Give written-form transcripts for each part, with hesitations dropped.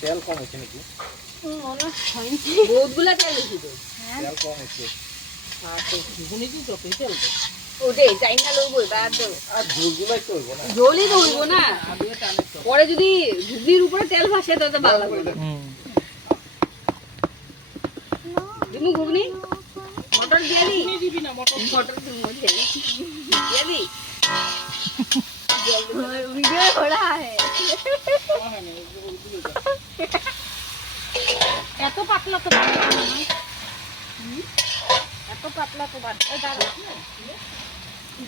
তেল কম হচ্ছে নাকি? বহুতগুলা তেল দিছি তো। তেল কম হচ্ছে। আর তো ঘুগনি কি যতই তেল দে। ওরে চাইনা লইবই বাদ দাও। আর ঝোলগুলাই তো হইব না। ঝোলই তো হইব না। পরে যদি ঘুগনির উপরে তেল ভাসে তাহলে তো ভালো লাগবে। দিমু ঘুগনি মটর দিয়ে দি। দিবি না মটর দিমু দিয়ে দি। वीडियो हो रहा है এত পাতলা তো বানাবো না এত পাতলা তো বানাবো দাঁড়া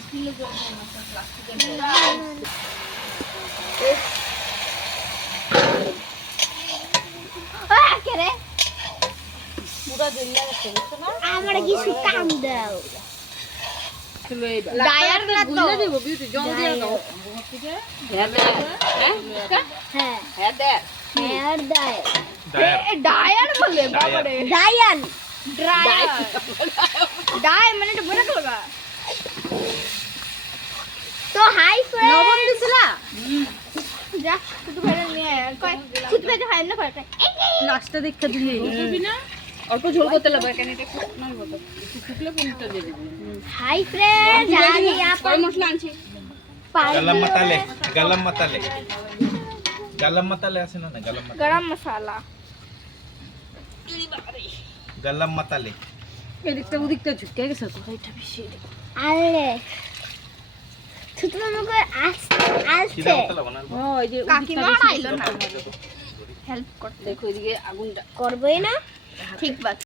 স্টিলের জন্য না প্লাস্টিকের के रे পুরো দিল্লা আছে বুঝছো না हमरा কিছু কাম দাও ডায়ার না তো গুলে দেব বিউটি জং দিয়ে দাও হ্যাঁ হ্যাঁ হ্যাঁ দে हेयर डायर ডায়ার বলে বাবা রে डायल ड्रायर डाय मैंने तो बुरा लगा तो हाय फ्रेंड লবণ দিছিলা যা তুই ভালো নিয়ে কই খুদ ভেজে খাই না করে লাস্টে দেখতে দিলি দিবি না অল্প ঝোল করতে লাগবে কেন এটা খুব নয় বতো শুকলে কোনটা দিয়ে দিবি हाय फ्रेंड आज यहाँ पर গরম মশলা আনছি গরম মশালে আছে না गरम मसाला গরম মশালে এদিকটা ওদিকটা ঝুঁকে গেছে তো এটা বেশি আরে ছোট মামা আসছে ও এই যে কাকিমা আইলো না হেল্প করতে দেখো এদিকে আগুনটা করবই না ঠিক বাত